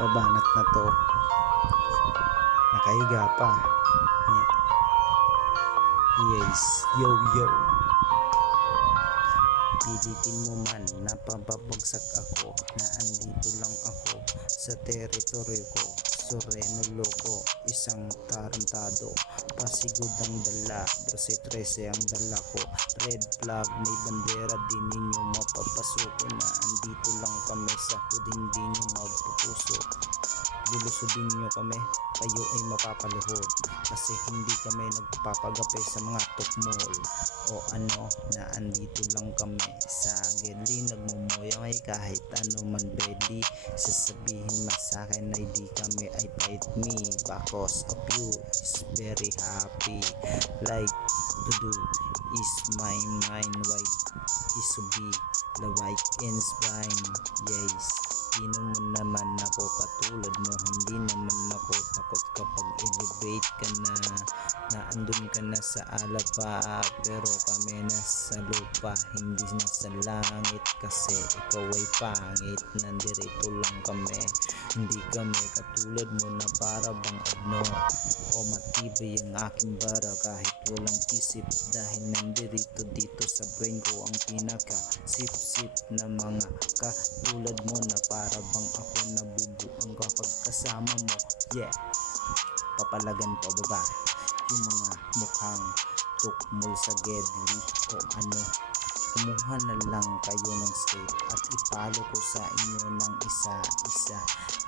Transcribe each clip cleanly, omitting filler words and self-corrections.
Babanat na to. Nakahiga pa. Yes, yo yo. Pilitin mo man na pababagsak ako, na andito lang ako sa teritoryo ko. Soreno loko, isang tarantado, pasigod ang dala, 12-13 ang dala ko. Red flag, may bandera, di ninyo mapapasuko, na andito lang kami sa hood, hindi nyo magpupuso. Lulusubin nyo kami, kayo ay mapapaluhod, kasi hindi kami nagpapagape sa mga tukmol. O ano, na andito lang kami sa geli, nagmumuyang ay kahit ano man belly. Sasabihin man sa'kin ay di kami ay fight me, because of you is very happy. Like to do is my mind, why is to be the white and spine. Yes, di naman ako katulad mo, hindi naman ako takot kapag elevate ka na andun ka na sa alapa, pero kami nasa lupa, hindi nasa langit, kasi ikaw ay pangit. Nandirito lang kami, hindi kami katulad mo na para bang agno, o matibay ang aking bara kahit walang isip, dahil nandirito dito sa brain ko ang pinaka sip na mga katulad mo, na para bang ako nabubuang kapag kasama mo. Yeah, papalagan pababa yung mga mukhang tukmol sa gedli. O ano, kumuha na lang kayo ng skate at ipalo ko sa inyo ng isa-isa.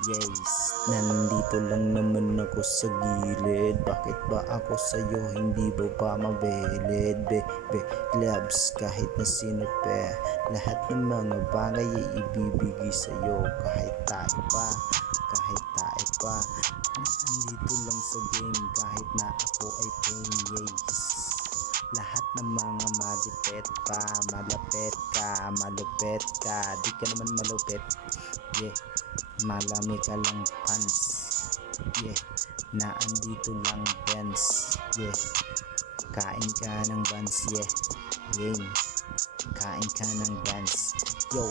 Yes, nandito lang naman ako sa gilid, bakit ba ako sa'yo hindi ba mabelid? Labs, kahit na sino pa, lahat ng mga bagay ay ibibigay sa'yo, kahit tayo pa. Nandito lang sa game, kahit na ako ay pain. Yes, lahat ng mga malupit pa, malupit ka, di ka naman malupit. Yeah, malami ka lang pants. Yeah, na andito lang Benz. Yeah, kain ka ng buns. Yeah, game, kain ka ng buns. Yo,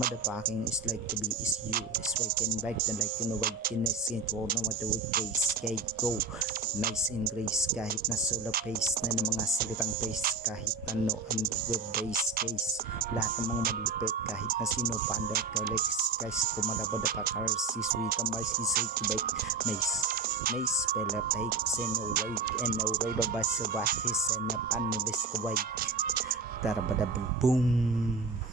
motherfucking is like to be is you, is waking back then like you know I can see it all, no matter what days. Okay, go, nice and grace, kahit na solo pace na ng mga salitang face, kahit ano ang web base case, lahat ng mga malupit, kahit na sino panda kalex, guys kumalabada pa cars, sis we come by sis say to bake. Nice pela fake, send away and away babay sa bahis and na panulis kaway. Tara bada boom.